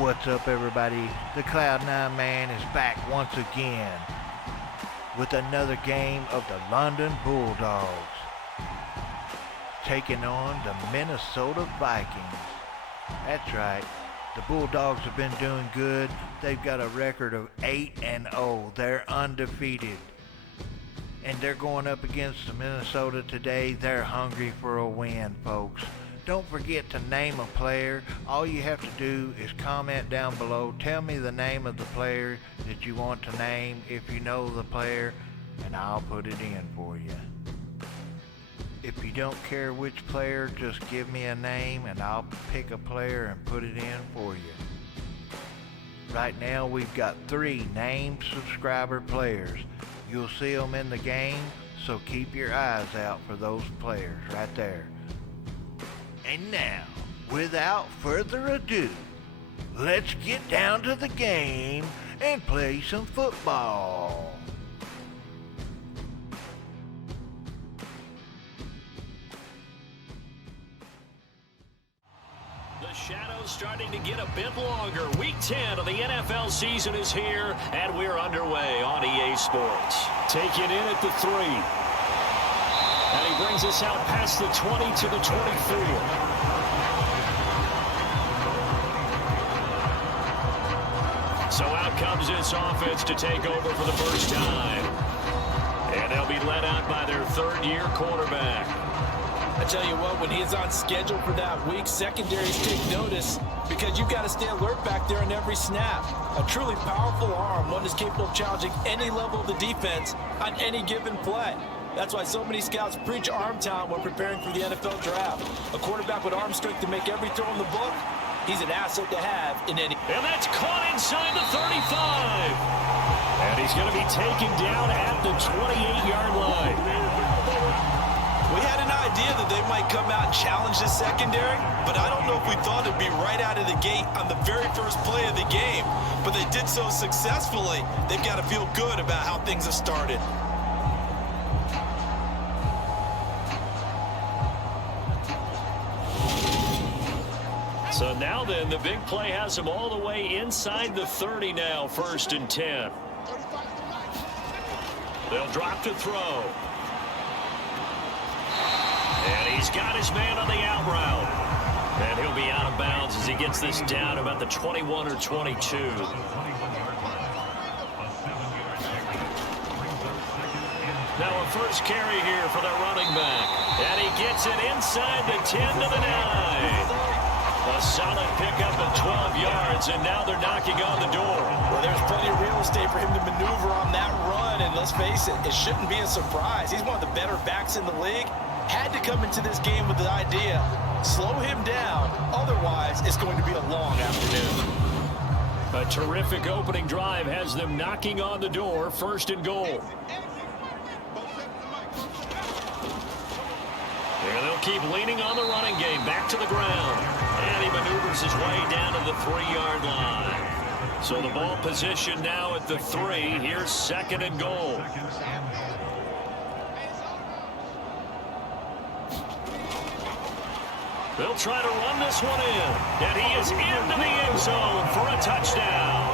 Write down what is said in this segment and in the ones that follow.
What's up, everybody? The Cloud9 Man is back once again with another game of the London Bulldogs taking on the Minnesota Vikings. That's right, the Bulldogs have been doing good. They've got a record of 8-0. They're undefeated. And they're going up against Minnesota today. They're hungry for a win, folks. Don't forget to name a player. All you have to do is comment down below. Tell me the name of the player that you want to name if you know the player, and I'll put it in for you. If you don't care which player, just give me a name and I'll pick a player and put it in for you. Right now we've got 3 named subscriber players. You'll see them in the game, so keep your eyes out for those players right there. And now, without further ado, let's get down to the game and play some football. The shadow's starting to get a bit longer. Week 10 of the NFL season is here, and we're underway on EA Sports. Taking in at the 3. And he brings us out past the 20 to the 24. So out comes this offense to take over for the first time. And they'll be led out by their third-year quarterback. I tell you what, when he is on schedule for that week, secondaries take notice because you've got to stay alert back there on every snap. A truly powerful arm, one that's capable of challenging any level of the defense on any given play. That's why so many scouts preach arm talent when preparing for the NFL draft. A quarterback with arm strength to make every throw in the book, he's an asset to have in any. And that's caught inside the 35. And he's going to be taken down at the 28-yard line. We had an idea that they might come out and challenge the secondary, but I don't know if we thought it'd be right out of the gate on the very first play of the game. But they did so successfully, they've got to feel good about how things have started. So now then, the big play has him all the way inside the 30 now, 1st and 10. They'll drop to throw. And he's got his man on the out route. And he'll be out of bounds as he gets this down about the 21 or 22. Now a first carry here for the running back. And he gets it inside the 10 to the 9. A solid pickup of 12 yards, and now they're knocking on the door. Well, there's plenty of real estate for him to maneuver on that run, and let's face it, it shouldn't be a surprise. He's one of the better backs in the league. Had to come into this game with the idea, slow him down, otherwise it's going to be a long afternoon. A terrific opening drive has them knocking on the door, 1st and goal. And they'll keep leaning on the running game, back to the ground. And he maneuvers his way down to the 3-yard line. So the ball position now at the 3. Here's 2nd and goal. They'll try to run this one in. And he is into the end zone for a touchdown.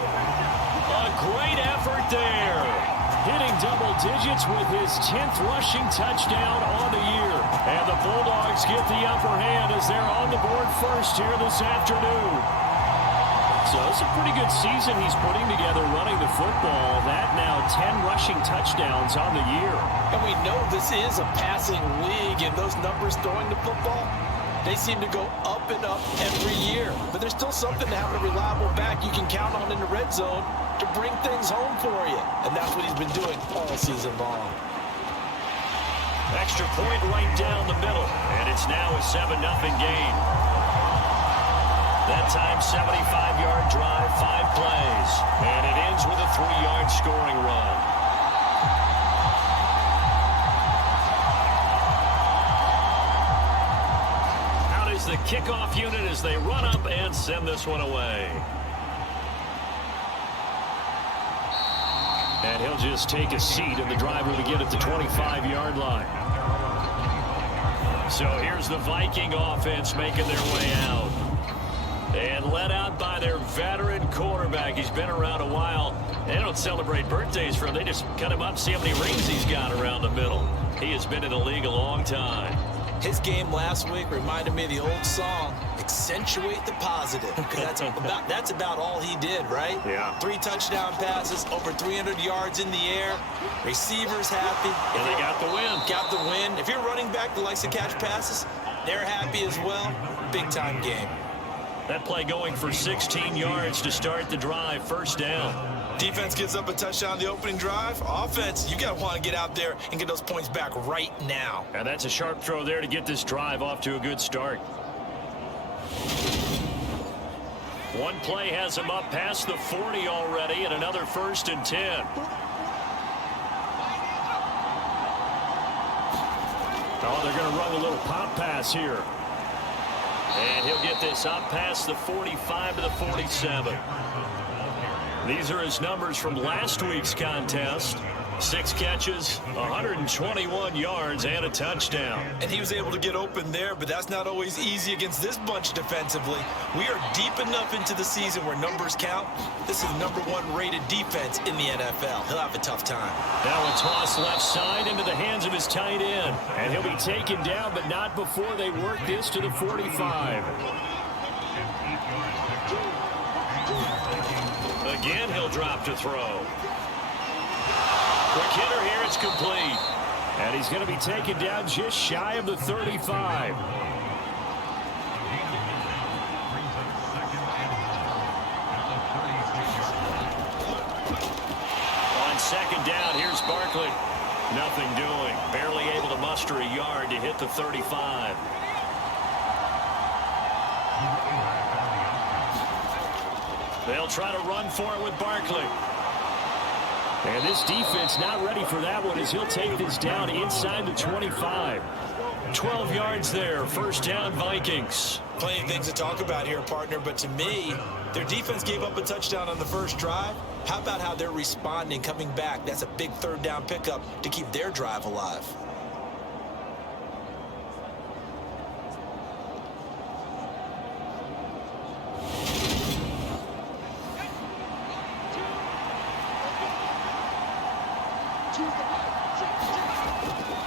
A great effort there. Hitting double digits with his 10th rushing touchdown on the year. And the Bulldogs get the upper hand as they're on the board first here this afternoon. So it's a pretty good season he's putting together running the football. That now 10 rushing touchdowns on the year. And we know this is a passing league, and those numbers throwing the football, they seem to go up and up every year. But there's still something to have a reliable back you can count on in the red zone to bring things home for you. And that's what he's been doing all season long. Extra point right down the middle. And it's now a 7-0 game. That time, 75-yard drive, 5 plays. And it ends with a 3-yard scoring run. Out is the kickoff unit as they run up and send this one away. And he'll just take a seat, and the drive will begin at the 25-yard line. So here's the Viking offense making their way out. And led out by their veteran quarterback. He's been around a while. They don't celebrate birthdays for him. They just cut him up, see how many rings he's got around the middle. He has been in the league a long time. His game last week reminded me of the old song, Accentuate the Positive. Because that's about all he did, right? Yeah. 3 touchdown passes, over 300 yards in the air. Receivers happy. And they got the win. Got the win. If you're running back that likes to catch passes, they're happy as well. Big-time game. That play going for 16 yards to start the drive. First down. Defense gives up a touchdown the opening drive. Offense, you got to want to get out there and get those points back right now. And that's a sharp throw there to get this drive off to a good start. One play has him up past the 40 already, and another 1st and 10. Oh, they're going to run a little pop pass here. And he'll get this up past the 45 to the 47. These are his numbers from last week's contest. 6 catches, 121 yards, and a touchdown. And he was able to get open there, but that's not always easy against this bunch defensively. We are deep enough into the season where numbers count. This is the #1 rated defense in the NFL. He'll have a tough time. Now a toss left side into the hands of his tight end. And he'll be taken down, but not before they work this to the 45. Again, he'll drop to throw. Quick hitter here, it's complete. And he's going to be taken down just shy of the 35. On 2nd down, here's Barkley. Nothing doing. Barely able to muster a yard to hit the 35. They'll try to run for it with Barkley. And this defense not ready for that one as he'll take this down inside the 25. 12 yards there. First down, Vikings. Plenty of things to talk about here, partner, but to me, their defense gave up a touchdown on the first drive. How about how they're responding, coming back? That's a big 3rd down pickup to keep their drive alive.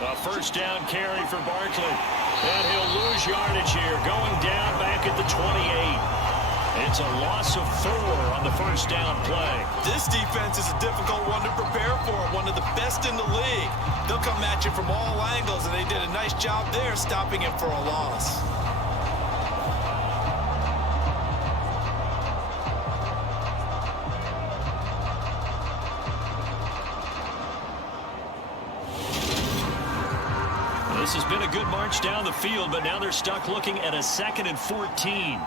A first down carry for Barkley. And he'll lose yardage here, going down back at the 28. It's a loss of 4 on the first down play. This defense is a difficult one to prepare for, one of the best in the league. They'll come at you from all angles, and they did a nice job there stopping him for a loss. This has been a good march down the field, but now they're stuck looking at a 2nd and 14.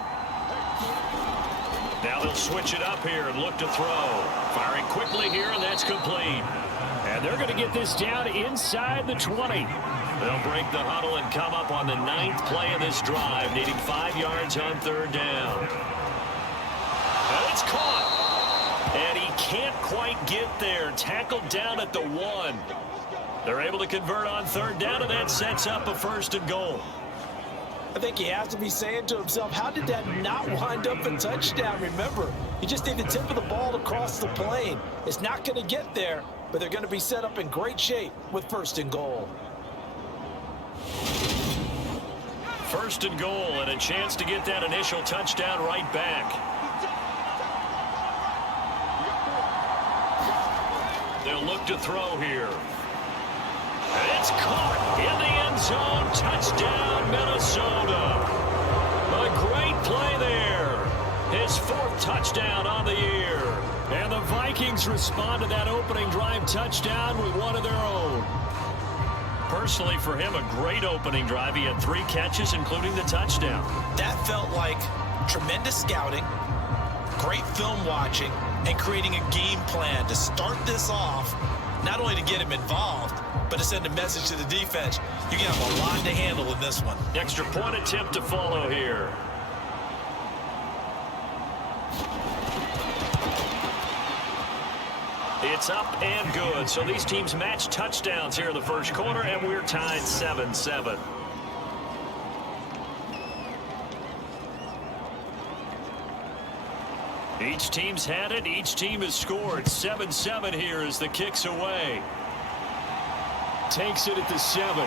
Now they'll switch it up here and look to throw. Firing quickly here, and that's complete. And they're going to get this down inside the 20. They'll break the huddle and come up on the 9th play of this drive, needing 5 yards on 3rd down. And it's caught. And he can't quite get there. Tackled down at the 1. They're able to convert on 3rd down, and that sets up a 1st and goal. I think he has to be saying to himself, how did that not wind up a touchdown? Remember, you just need the tip of the ball to cross the plane. It's not going to get there, but they're going to be set up in great shape with 1st and goal. 1st and goal, and a chance to get that initial touchdown right back. They'll look to throw here. It's caught in the end zone. Touchdown, Minnesota. A great play there. His 4th touchdown on the year. And the Vikings respond to that opening drive touchdown with one of their own. Personally, for him, a great opening drive. He had 3 catches, including the touchdown. That felt like tremendous scouting, great film watching, and creating a game plan to start this off, not only to get him involved, but to send a message to the defense. You have a lot to handle in this one. Extra point attempt to follow here. It's up and good. So these teams match touchdowns here in the first quarter, and we're tied 7-7. Each team's had it. Each team has scored. 7-7 here as the kick's away. Takes it at the 7.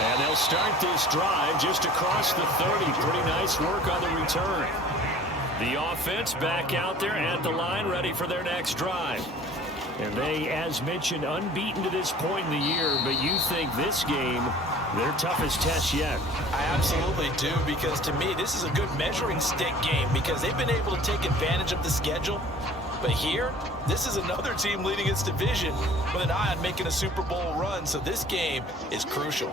And they'll start this drive just across the 30. Pretty nice work on the return. The offense back out there at the line, ready for their next drive. And they, as mentioned, unbeaten to this point in the year, but you think this game, their toughest test yet? I absolutely do, because to me, this is a good measuring stick game because they've been able to take advantage of the schedule. But here, this is another team leading its division with an eye on making a Super Bowl run, so this game is crucial.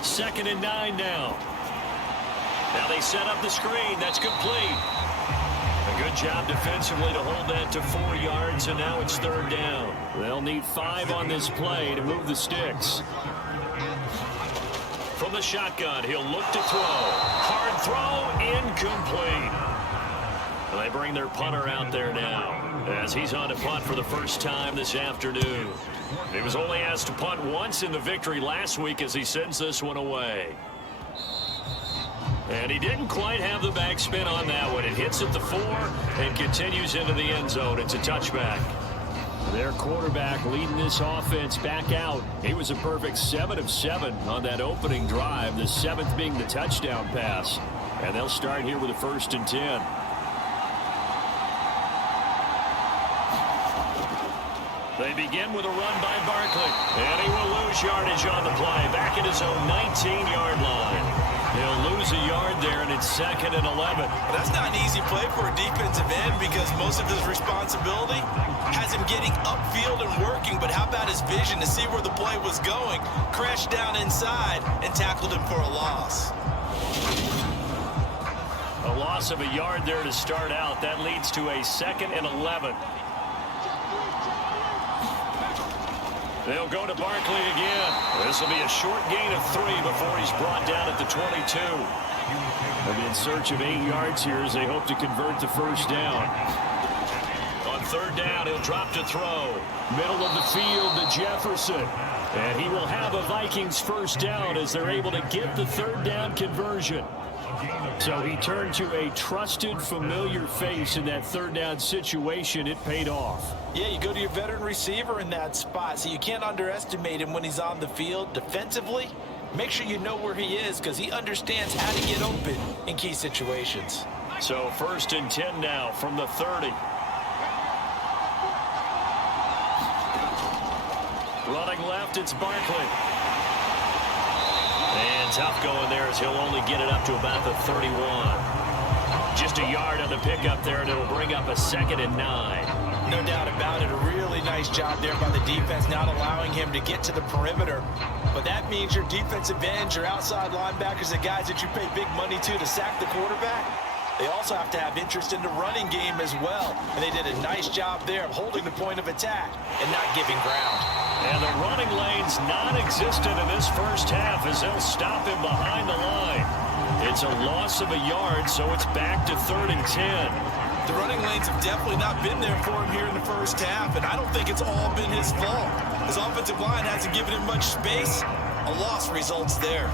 2nd and 9 now. Now they set up the screen. That's complete. A good job defensively to hold that to 4 yards, and now it's 3rd down. They'll need 5 on this play to move the sticks. From the shotgun, he'll look to throw. Hard throw, incomplete. They bring their punter out there now as he's on to punt for the first time this afternoon. He was only asked to punt once in the victory last week as he sends this one away. And he didn't quite have the backspin on that one. It hits at the 4 and continues into the end zone. It's a touchback. Their quarterback leading this offense back out. He was a perfect 7 of 7 on that opening drive, the 7th being the touchdown pass. And they'll start here with a 1st and 10. They begin with a run by Barkley. And he will lose yardage on the play. Back at his own 19-yard line. He'll lose a yard there, and it's 2nd and 11. That's not an easy play for a defensive end because most of his responsibility has him getting upfield and working. But how about his vision to see where the play was going? Crashed down inside and tackled him for a loss. A loss of a yard there to start out. That leads to a 2nd and 11. They'll go to Barkley again. This will be a short gain of 3 before he's brought down at the 22. They'll be in search of 8 yards here as they hope to convert the 1st down. On 3rd down, he'll drop to throw. Middle of the field to Jefferson. And he will have a Vikings 1st down as they're able to get the 3rd down conversion. So he turned to a trusted, familiar face in that 3rd down situation. It paid off. Yeah, you go to your veteran receiver in that spot, so you can't underestimate him when he's on the field. Defensively, make sure you know where he is because he understands how to get open in key situations. So 1st and 10 now from the 30. Running left, it's Barkley. And tough going there as he'll only get it up to about the 31. Just a yard on the pickup there, and it'll bring up a 2nd and 9. No doubt about it. A really nice job there by the defense, not allowing him to get to the perimeter. But that means your defensive ends, your outside linebackers, the guys that you pay big money to sack the quarterback, they also have to have interest in the running game as well. And they did a nice job there of holding the point of attack and not giving ground. And the running lane's non-existent in this 1st half as they'll stop him behind the line. It's a loss of a yard, so it's back to 3rd and 10. The running lanes have definitely not been there for him here in the 1st half, and I don't think it's all been his fault. His offensive line hasn't given him much space. A loss results there.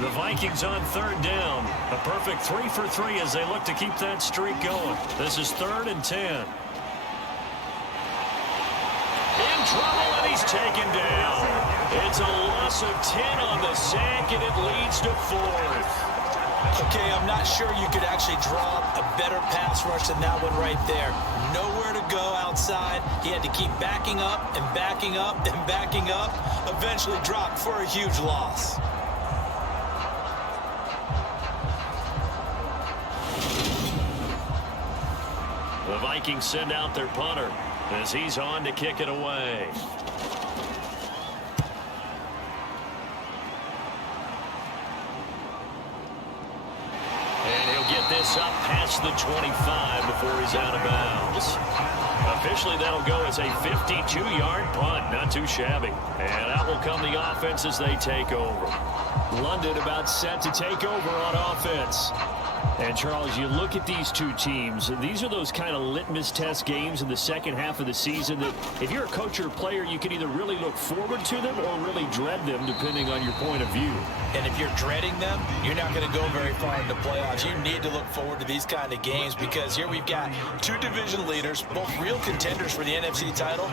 The Vikings on 3rd down. A perfect 3 for 3 as they look to keep that streak going. This is 3rd and 10. In trouble, and he's taken down. It's a loss of 10 on the sack, and it leads to 4th. Okay, I'm not sure you could actually draw up a better pass rush than that one right there. Nowhere to go outside. He had to keep backing up and backing up and backing up. Eventually dropped for a huge loss. The Vikings send out their punter as he's on to kick it away. And he'll get this up past the 25 before he's out of bounds. Officially, that'll go as a 52-yard punt. Not too shabby. And out will come the offense as they take over. London about set to take over on offense. And, Charles, you look at these two teams, these are those kind of litmus test games in the second half of the season that if you're a coach or a player, you can either really look forward to them or really dread them, depending on your point of view. And if you're dreading them, you're not going to go very far in the playoffs. You need to look forward to these kind of games because here we've got two division leaders, both real contenders for the NFC title.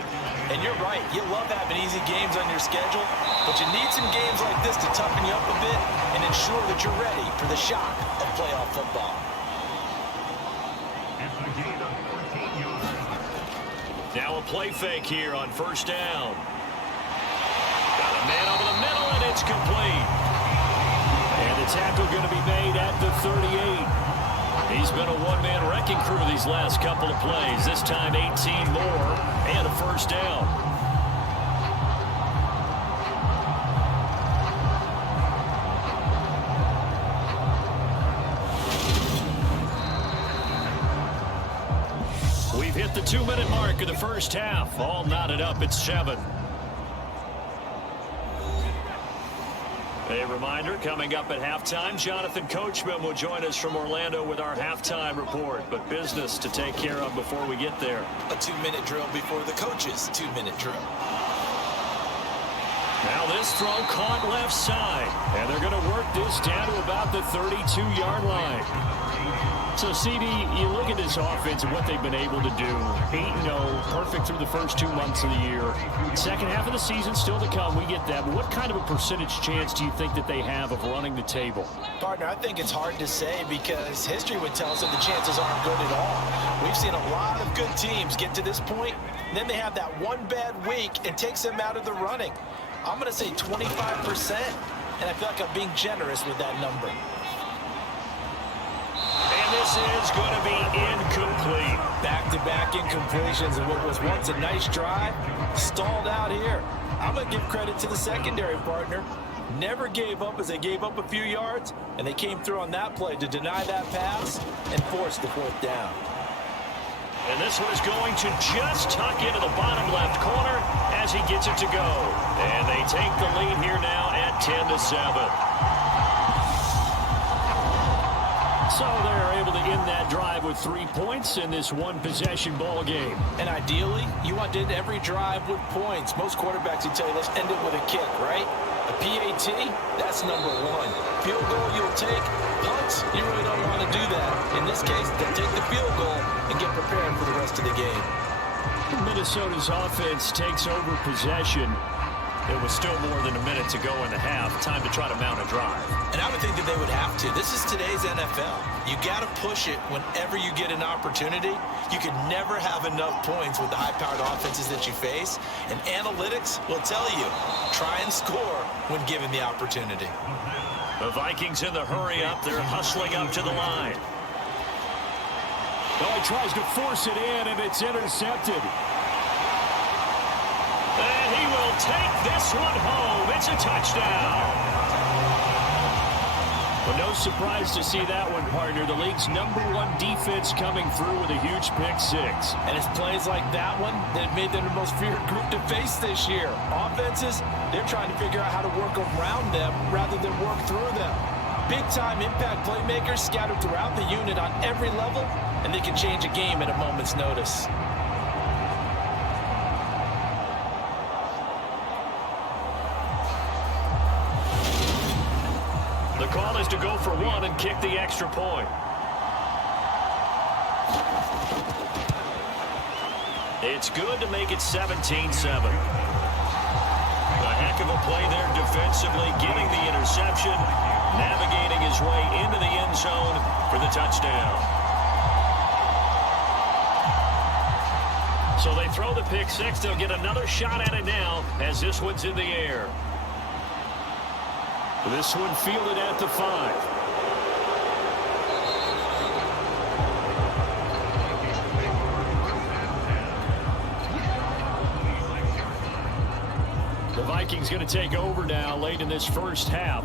And you're right, you love having easy games on your schedule, but you need some games like this to toughen you up a bit and ensure that you're ready for the shock of playoff football. Now a play fake here on first down. Got a man over the middle, and it's complete. And the tackle going to be made at the 38. He's been a one-man wrecking crew these last couple of plays. This time 18 more and a first down. We've hit the 2-minute mark of the first half. All knotted up at 7. A reminder, coming up at halftime, Jonathan Coachman will join us from Orlando with our halftime report. But business to take care of before we get there. A 2-minute drill before the coach's 2-minute drill. Now this throw caught left side. And they're going to work this down to about the 32-yard line. So, CD, you look at this offense and what they've been able to do. 8-0, perfect through the first 2 months of the year. Second half of the season still to come. We get that. But what kind of a percentage chance do you think that they have of running the table? Partner, I think it's hard to say because history would tell us that the chances aren't good at all. We've seen a lot of good teams get to this point, and then they have that one bad week and takes them out of the running. I'm going to say 25%, and I feel like I'm being generous with that number. This is going to be incomplete. Back-to-back incompletions and what was once a nice drive stalled out here. I'm going to give credit to the secondary, partner. Never gave up as they gave up a few yards, and they came through on that play to deny that pass and force the fourth down. And this one is going to just tuck into the bottom left corner as he gets it to go. And they take the lead here now at 10-7. So they're able to end that drive with 3 points in this one-possession ball game. And ideally, you want to end every drive with points. Most quarterbacks would tell you, let's end it with a kick, right? A PAT, that's number one. Field goal you'll take. Punts, you really don't want to do that. In this case, they'll take the field goal and get prepared for the rest of the game. Minnesota's offense takes over possession. It was still more than a minute to go in the half. Time to try to mount a drive. And I would think that they would have to. This is today's NFL. You got to push it whenever you get an opportunity. You can never have enough points with the high-powered offenses that you face. And analytics will tell you, try and score when given the opportunity. The Vikings in the hurry up. They're hustling up to the line. Oh, he tries to force it in, and it's intercepted. And he will take this one home. It's a touchdown. Well, no surprise to see that one, partner. The league's #1 defense coming through with a huge pick-6. And it's plays like that one that have made them the most feared group to face this year. Offenses, they're trying to figure out how to work around them rather than work through them. Big-time impact playmakers scattered throughout the unit on every level, and they can change a game at a moment's notice. The call is to go for one and kick the extra point. It's good to make it 17-7. A heck of a play there defensively, getting the interception, navigating his way into the end zone for the touchdown. So they throw the pick-6. They'll get another shot at it now as this one's in the air. This one fielded at the 5. The Vikings going to take over now late in this first half.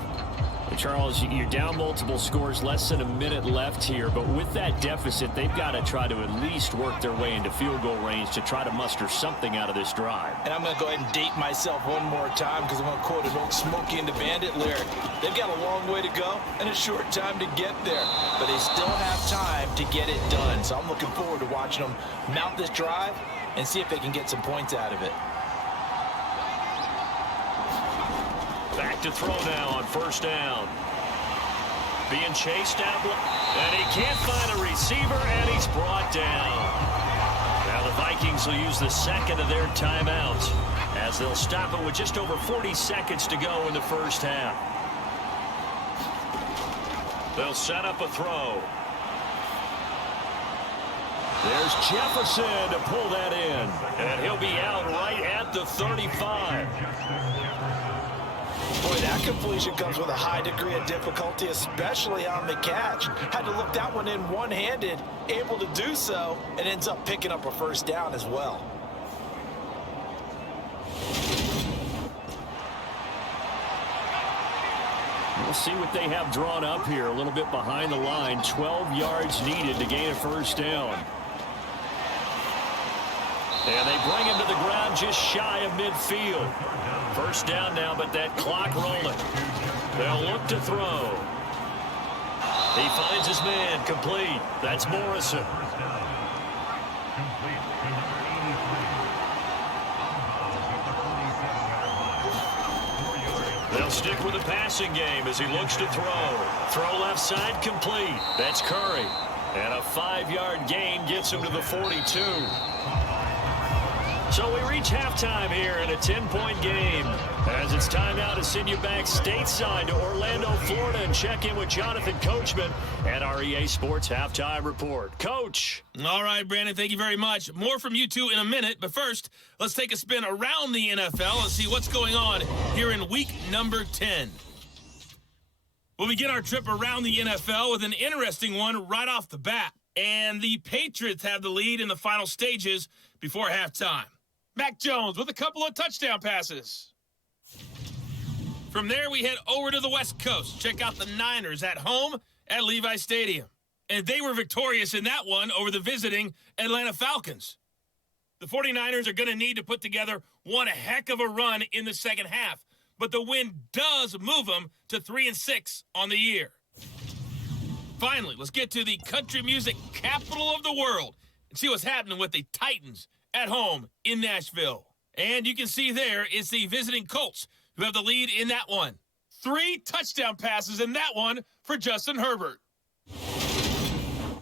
Charles, you're down multiple scores, less than a minute left here, but with that deficit, they've got to try to at least work their way into field goal range to try to muster something out of this drive. And I'm going to go ahead and date myself one more time because I'm going to quote an old Smokey and the Bandit lyric. They've got a long way to go and a short time to get there, but they still have time to get it done. So I'm looking forward to watching them mount this drive and see if they can get some points out of it. Back to throw now on first down. Being chased out, and he can't find a receiver, and he's brought down. Now the Vikings will use the second of their timeouts as they'll stop it with just over 40 seconds to go in the first half. They'll set up a throw. There's Jefferson to pull that in, and he'll be out right at the 35. Boy, that completion comes with a high degree of difficulty, especially on the catch. Had to look that one in one-handed, able to do so, and ends up picking up a first down as well. We'll see what they have drawn up here. A little bit behind the line. 12 yards needed to gain a first down. And they bring him to the ground just shy of midfield. First down now, but that clock rolling. They'll look to throw. He finds his man, complete. That's Morrison. They'll stick with the passing game as he looks to throw. Throw left side, complete. That's Curry. And a 5-yard gain gets him to the 42. So we reach halftime here in a 10-point game as it's time now to send you back stateside to Orlando, Florida, and check in with Jonathan Coachman at our EA Sports Halftime Report. Coach. All right, Brandon, thank you very much. More from you two in a minute, but first, let's take a spin around the NFL and see what's going on here in week number 10. We'll begin our trip around the NFL with an interesting one right off the bat. And the Patriots have the lead in the final stages before halftime. Mac Jones with a couple of touchdown passes. From there, we head over to the West Coast. Check out the Niners at home at Levi Stadium. And they were victorious in that one over the visiting Atlanta Falcons. The 49ers are going to need to put together one heck of a run in the second half. But the win does move them to 3-6 on the year. Finally, let's get to the country music capital of the world and see what's happening with the Titans at home in Nashville. And you can see there it's the visiting Colts who have the lead in that one. 3 touchdown passes in that one for Justin Herbert.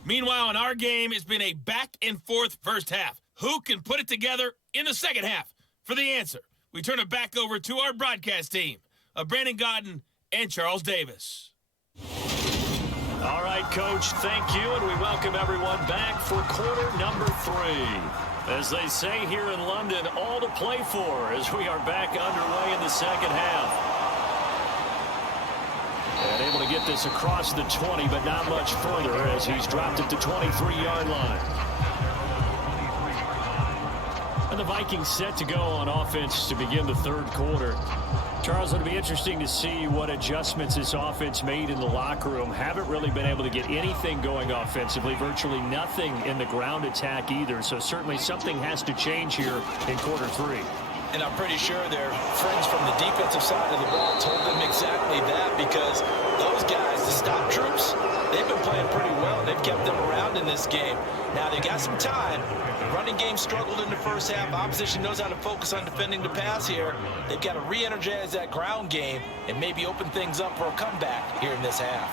Meanwhile, in our game, it's been a back-and-forth first half. Who can put it together in the second half? For the answer, we turn it back over to our broadcast team of Brandon Godden and Charles Davis. All right, Coach, thank you, and we welcome everyone back for quarter number 3. As they say here in London, all to play for as we are back underway in the second half. And able to get this across the 20, but not much further as he's dropped it to 23-yard line. And the Vikings set to go on offense to begin the third quarter. Charles, it'll be interesting to see what adjustments this offense made in the locker room. Haven't really been able to get anything going offensively, virtually nothing in the ground attack either. So certainly something has to change here in quarter 3. And I'm pretty sure their friends from the defensive side of the ball told them exactly that, because those guys, the stop troops, they've been playing pretty well. They've kept them around in this game. Now they got some time. The running game struggled in the first half. Opposition knows how to focus on defending the pass here. They've got to re-energize that ground game and maybe open things up for a comeback here in this half.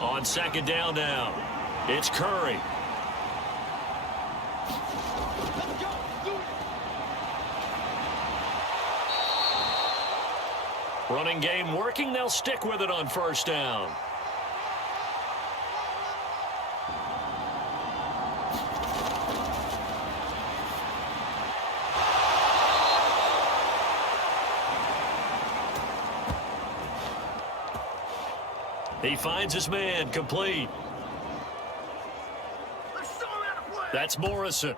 On second down now, it's Curry. Running game working. They'll stick with it on first down. He finds his man, complete. That's Morrison.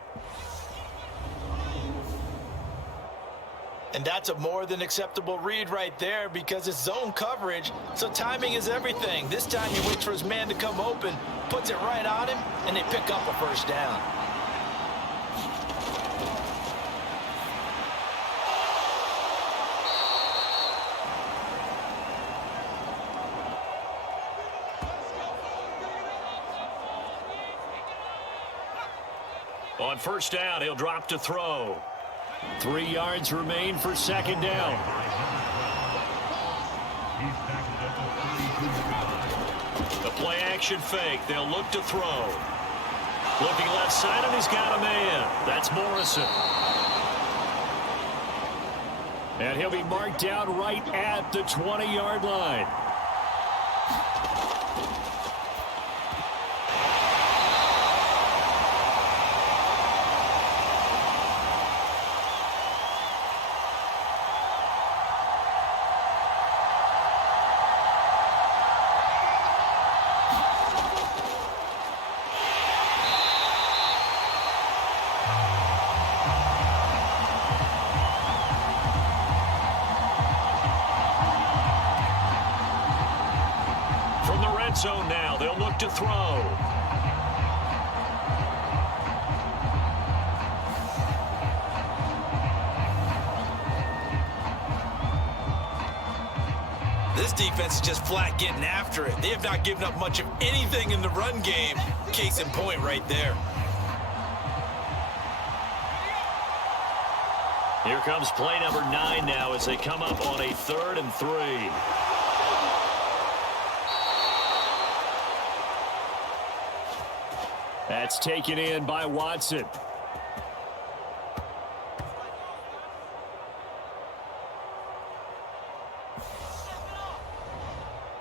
And that's a more than acceptable read right there because it's zone coverage, so timing is everything. This time he waits for his man to come open, puts it right on him, and they pick up a first down. On first down, he'll drop to throw. 3 yards remain for second down. The play action fake. They'll look to throw. Looking left side, and he's got a man. That's Morrison. And he'll be marked down right at the 20-yard line. Zone now. They'll look to throw. This defense is just flat getting after it. They have not given up much of anything in the run game. Case in point right there. Here comes play number 9 now as they come up on a 3rd and 3. That's taken in by Watson.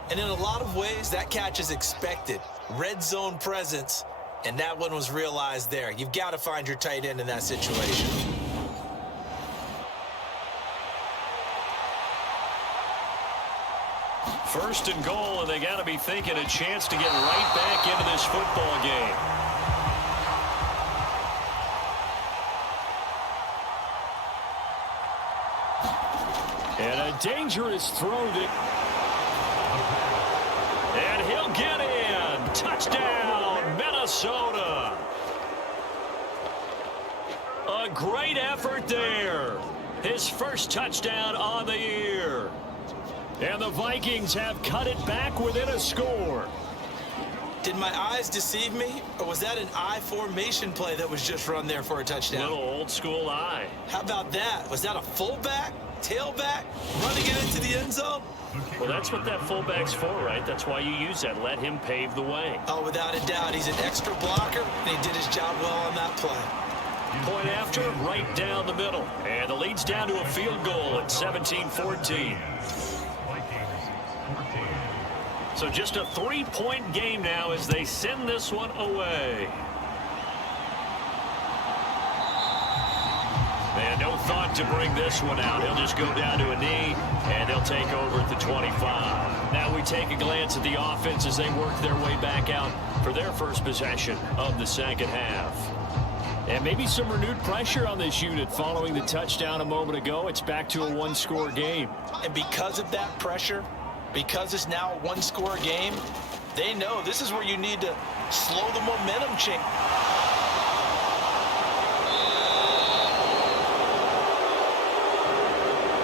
And in a lot of ways, that catch is expected. Red zone presence, and that one was realized there. You've got to find your tight end in that situation. First and goal, and they got to be thinking a chance to get right back into this football game. And a dangerous throw. And he'll get in. Touchdown, Minnesota. A great effort there. His first touchdown on the year. And the Vikings have cut it back within a score. Did my eyes deceive me, or was that an I formation play that was just run there for a touchdown? Little old school eye. How about that? Was that a fullback, tailback, running it into the end zone? Well, that's what that fullback's for, right? That's why you use that. Let him pave the way. Oh, without a doubt. He's an extra blocker, and he did his job well on that play. Point after, right down the middle. And the lead's down to a field goal at 17-14. So just a 3-point game now as they send this one away. And no thought to bring this one out. He'll just go down to a knee, and they'll take over at the 25. Now we take a glance at the offense as they work their way back out for their first possession of the second half. And maybe some renewed pressure on this unit following the touchdown a moment ago. It's back to a one-score game. And because of that pressure, because it's now a one-score game, they know this is where you need to slow the momentum change.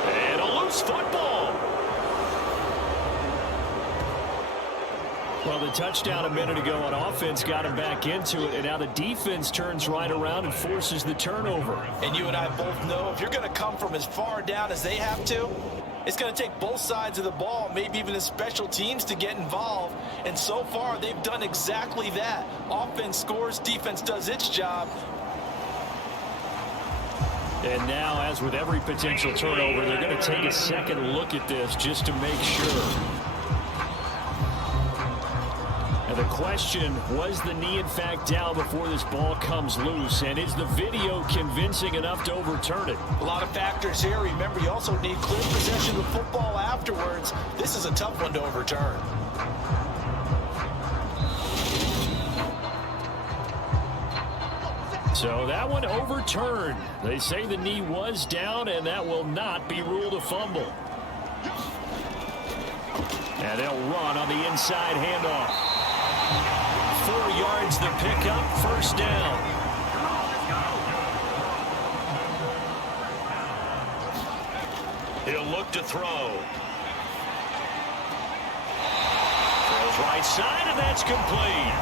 And a loose football. Well, the touchdown a minute ago on offense got him back into it, and now the defense turns right around and forces the turnover. And you and I both know if you're going to come from as far down as they have to, it's going to take both sides of the ball, maybe even the special teams, to get involved. And so far, they've done exactly that. Offense scores, defense does its job. And now, as with every potential turnover, they're going to take a second look at this just to make sure. Now the question, was the knee in fact down before this ball comes loose? And is the video convincing enough to overturn it? A lot of factors here. Remember, you also need clear possession of the football afterwards. This is a tough one to overturn. So that one overturned. They say the knee was down, and that will not be ruled a fumble. And they'll run on the inside handoff. 4 yards the pickup, first down. He'll look to throw. Throws right side, and that's complete.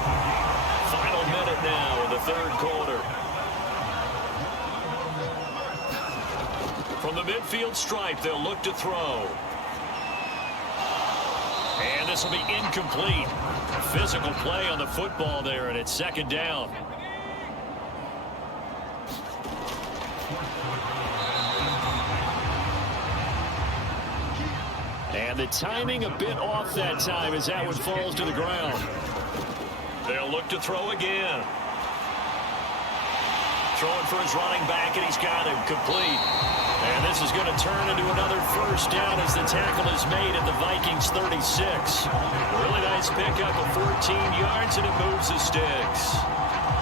Final minute now in the third quarter. From the midfield stripe, they'll look to throw. And this will be incomplete. Physical play on the football there, and it's second down. And the timing a bit off that time as that one falls to the ground. They'll look to throw again. Throwing for his running back, and he's got him complete. And this is going to turn into another first down as the tackle is made at the Vikings 36. Really nice pickup of 14 yards, and it moves the sticks.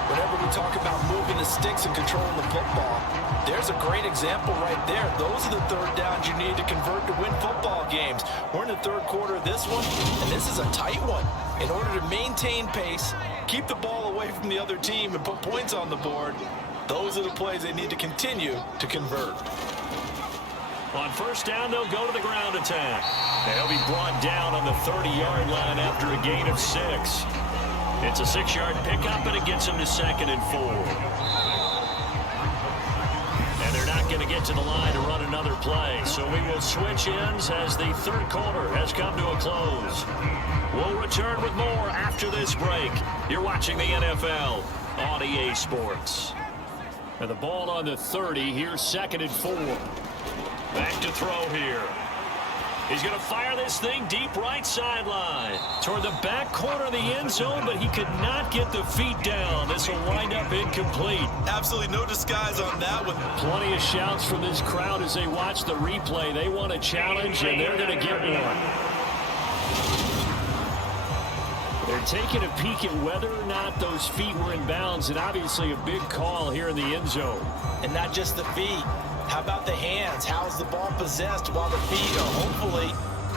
Whenever we talk about moving the sticks and controlling the football, there's a great example right there. Those are the third downs you need to convert to win football games. We're in the third quarter of this one, and this is a tight one. In order to maintain pace, keep the ball away from the other team, and put points on the board, those are the plays they need to continue to convert. On first down, they'll go to the ground attack. They'll be brought down on the 30-yard line after a gain of 6. It's a 6-yard pickup, and it gets them to 2nd and 4. And they're not going to get to the line to run another play, so we will switch ends as the third quarter has come to a close. We'll return with more after this break. You're watching the NFL on EA Sports. And the ball on the 30, here's 2nd and 4. Back to throw here. He's going to fire this thing deep right sideline toward the back corner of the end zone, but he could not get the feet down. This will wind up incomplete. Absolutely no disguise on that one. Plenty of shouts from this crowd as they watch the replay. They want a challenge, and they're going to get one. They're taking a peek at whether or not those feet were in bounds, and obviously a big call here in the end zone. And not just the feet. How about the hands? How's the ball possessed while the feet are hopefully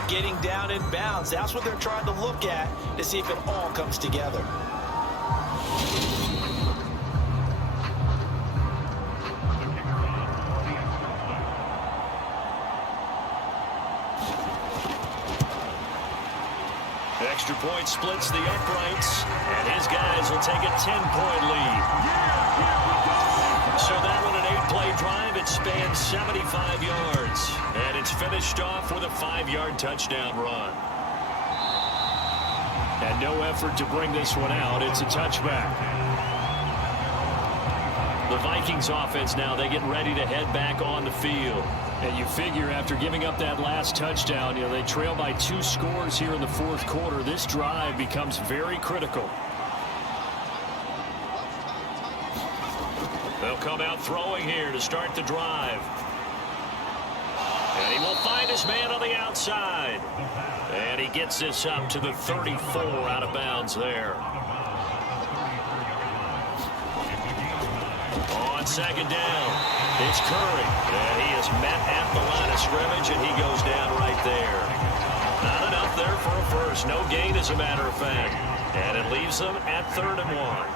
getting down in bounds? That's what they're trying to look at to see if it all comes together. The extra point splits the uprights, and his guys will take a 10-point lead. So that one, an 8-play drive. It spans 75 yards, and it's finished off with a 5-yard touchdown run. And no effort to bring this one out. It's a touchback. The Vikings offense now, they get ready to head back on the field. And you figure after giving up that last touchdown, they trail by 2 scores here in the fourth quarter. This drive becomes very critical. They'll come out throwing here to start the drive. And he will find his man on the outside. And he gets this up to the 34 out of bounds there. On second down, it's Curry. And he is met at the line of scrimmage, and he goes down right there. Not enough there for a first. No gain, as a matter of fact. And it leaves them at 3rd and 1.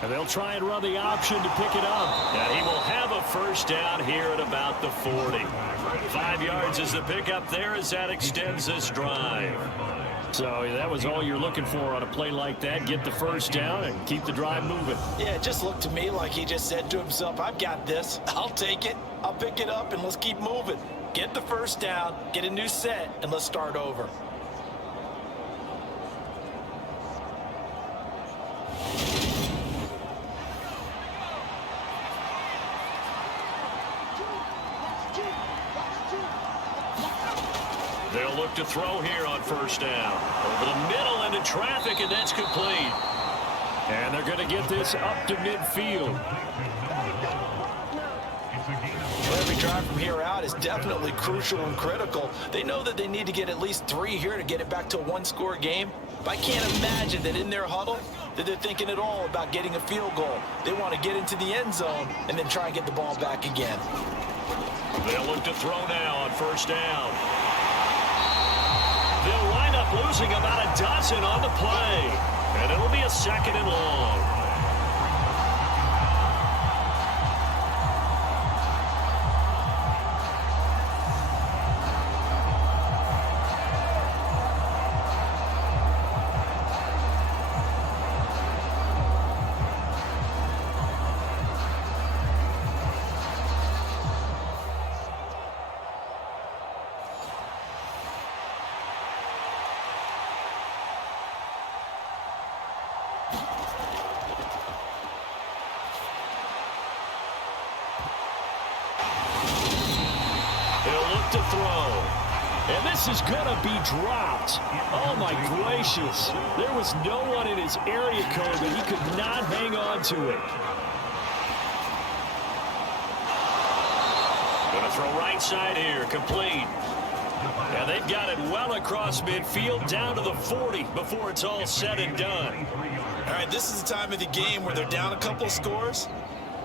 And they'll try and run the option to pick it up. And he will have a first down here at about the 40. 5 yards is the pickup there as that extends this drive. So that was all you're looking for on a play like that. Get the first down and keep the drive moving. Yeah, it just looked to me like he just said to himself, I've got this. I'll take it. I'll pick it up, and let's keep moving. Get the first down, get a new set, and let's start over. They'll look to throw here on first down. Over the middle into traffic, and that's complete. And they're going to get this up to midfield. Every drive from here out is definitely crucial and critical. They know that they need to get at least 3 here to get it back to a one-score game. But I can't imagine that in their huddle that they're thinking at all about getting a field goal. They want to get into the end zone and then try and get the ball back again. They'll look to throw now on first down. They'll wind up losing about a dozen on the play. And it'll be a 2nd and long. To throw. And this is going to be dropped. Oh, my gracious. There was no one in his area code, but he could not hang on to it. Going to throw right side here. Complete. And they've got it well across midfield down to the 40 before it's all said and done. All right, this is the time of the game where they're down a couple of scores.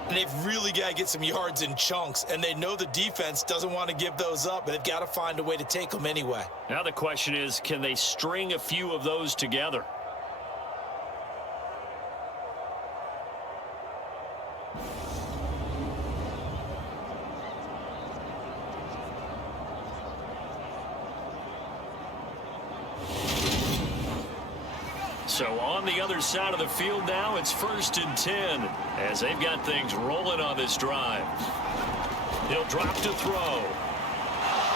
And they've really got to get some yards in chunks. And they know the defense doesn't want to give those up, but they've got to find a way to take them anyway. Now the question is, can they string a few of those together? So on the other side of the field now, it's 1st and 10 as they've got things rolling on this drive. He'll drop to throw.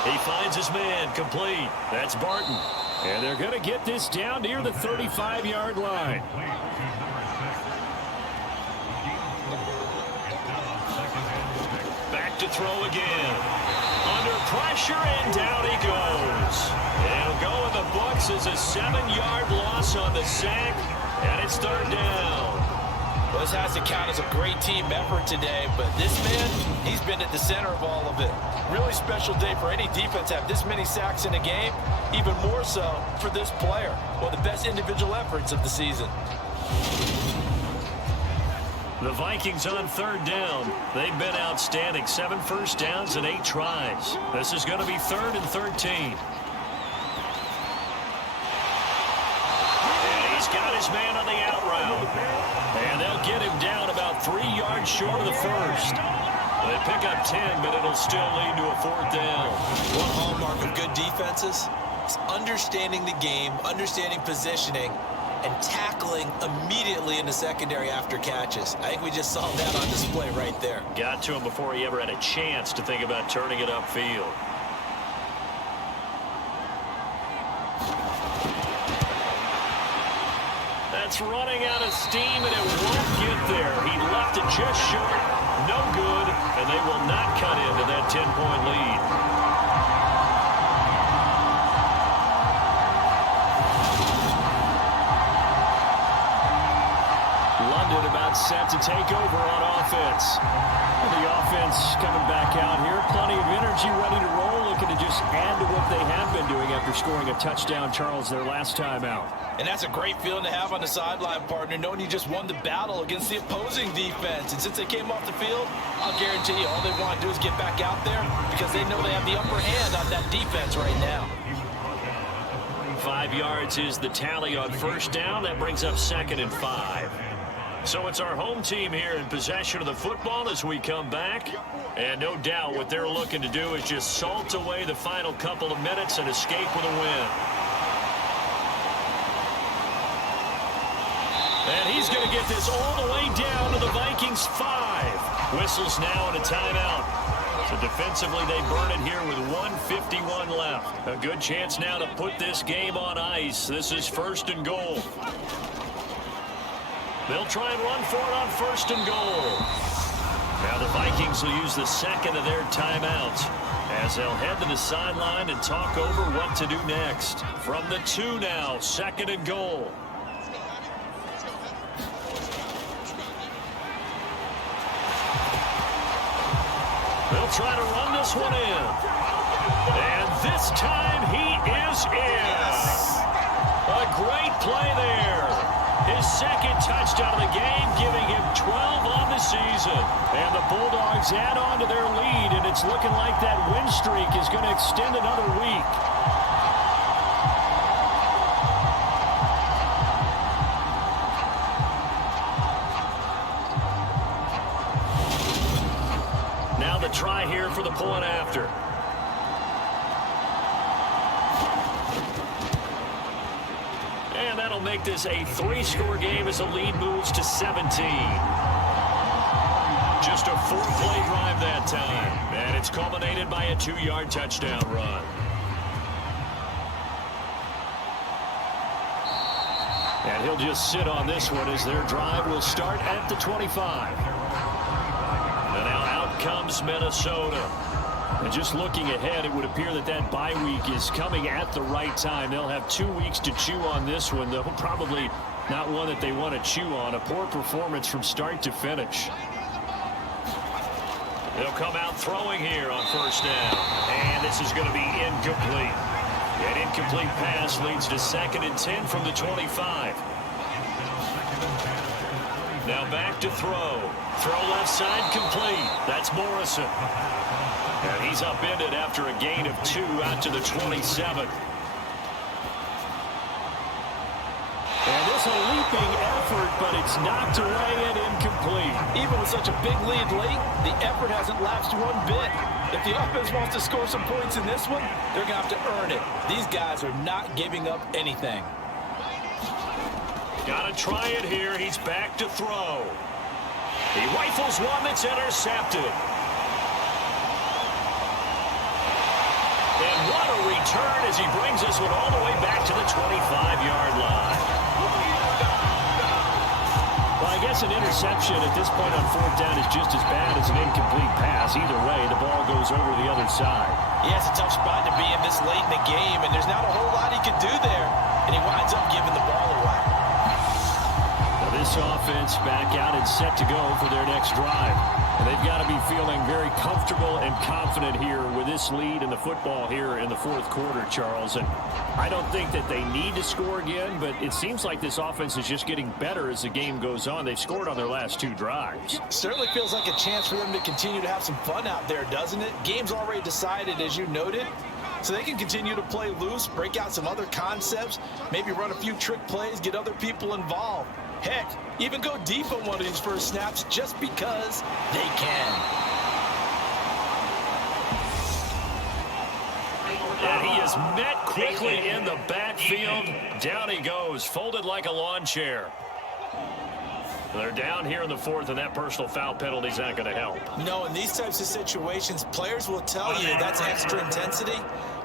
He finds his man. Complete. That's Barton. And they're going to get this down near the 35-yard line. Back to throw again. Under pressure, and down he goes. He'll go in the books as a 7-yard loss on the sack, and it's 3rd down. Well, this has to count as a great team effort today, but this man, he's been at the center of all of it. Really special day for any defense to have this many sacks in a game, even more so for this player. One of the best individual efforts of the season. The Vikings on 3rd down. They've been outstanding. 7 first downs and 8 tries. This is going to be 3rd and 13. And he's got his man on the out route. And they'll get him down about 3 yards short of the first. They pick up 10, but it'll still lead to a 4th down. One hallmark of good defenses is understanding the game, understanding positioning, and tackling immediately in the secondary after catches. I think we just saw that on display right there. Got to him before he ever had a chance to think about turning it upfield. That's running out of steam, and it won't get there. He left it just short. No good, and they will not cut into that 10-point lead. About set to take over on offense. And the offense coming back out here. Plenty of energy, ready to roll, looking to just add to what they have been doing after scoring a touchdown, Charles, their last time out. And that's a great feeling to have on the sideline, partner, knowing you just won the battle against the opposing defense. And since they came off the field, I'll guarantee you all they want to do is get back out there because they know they have the upper hand on that defense right now. 5 yards is the tally on first down. That brings up 2nd and 5. So it's our home team here in possession of the football as we come back. And no doubt what they're looking to do is just salt away the final couple of minutes and escape with a win. And he's going to get this all the way down to the Vikings 5. Whistles now and a timeout. So defensively they burn it here with 1:51 left. A good chance now to put this game on ice. This is 1st and goal. They'll try and run for it on 1st and goal. Now the Vikings will use the 2nd of their timeouts as they'll head to the sideline and talk over what to do next. From the 2 now, 2nd and goal. They'll They'll try to run this one in. And this time he is in. A great play there. His second touchdown of the game, giving him 12 on the season. And the Bulldogs add on to their lead, and it's looking like that win streak is going to extend another week. Now the try here for the point after. And that'll make this a 3-score game as the lead moves to 17. Just a 4-play drive that time. And it's culminated by a 2-yard touchdown run. And he'll just sit on this one as their drive will start at the 25. And now out comes Minnesota. And just looking ahead, it would appear that that bye week is coming at the right time. They'll have 2 weeks to chew on this one, though probably not one that they want to chew on. A poor performance from start to finish. They'll come out throwing here on first down. And this is going to be incomplete. An incomplete pass leads to 2nd and 10 from the 25. Now back to throw. Throw left side complete. That's Morrison. And he's upended after a gain of 2 out to the 27. And this a leaping effort, but it's knocked away and incomplete. Even with such a big lead late, the effort hasn't lapsed one bit. If the offense wants to score some points in this one, they're going to have to earn it. These guys are not giving up anything. Got to try it here. He's back to throw. He rifles one that's intercepted. And what a return as he brings this one all the way back to the 25-yard line. Well, I guess an interception at this point on 4th down is just as bad as an incomplete pass. Either way, the ball goes over the other side. Yeah, it's a tough spot to be in this late in the game, and there's not a whole lot he can do there, and he winds up giving the ball away. Now this offense back out and set to go for their next drive. And they've got to be feeling very comfortable and confident here with this lead in the football here in the 4th quarter, Charles. And I don't think that they need to score again, but it seems like this offense is just getting better as the game goes on. They've scored on their last 2 drives. Certainly feels like a chance for them to continue to have some fun out there, doesn't it? Game's already decided, as you noted, so they can continue to play loose, break out some other concepts, maybe run a few trick plays, get other people involved. Heck, even go deep on one of these first snaps just because they can. And he is met quickly in the backfield. Down he goes, folded like a lawn chair. They're down here in the 4th, and that personal foul penalty is not going to help. No, in these types of situations, players will tell you that's extra intensity.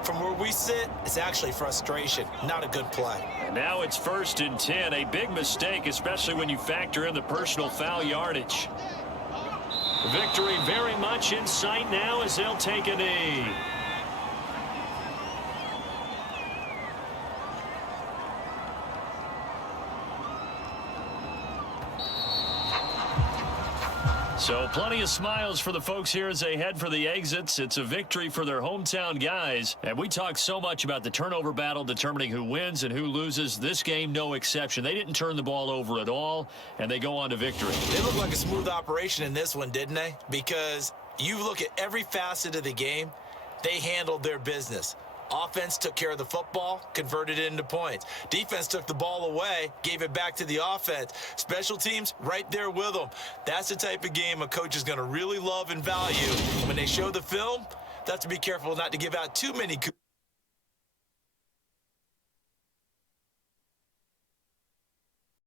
From where we sit, it's actually frustration, not a good play. And now it's 1st and 10, a big mistake, especially when you factor in the personal foul yardage. Victory very much in sight now as they'll take a knee. So plenty of smiles for the folks here as they head for the exits. It's a victory for their hometown guys. And we talk so much about the turnover battle determining who wins and who loses. This game, no exception. They didn't turn the ball over at all, and they go on to victory. They look like a smooth operation in this one, didn't they? Because you look at every facet of the game, they handled their business. Offense took care of the football, converted it into points. Defense took the ball away, gave it back to the offense. Special teams, right there with them. That's the type of game a coach is going to really love and value. And when they show the film, they have to be careful not to give out too many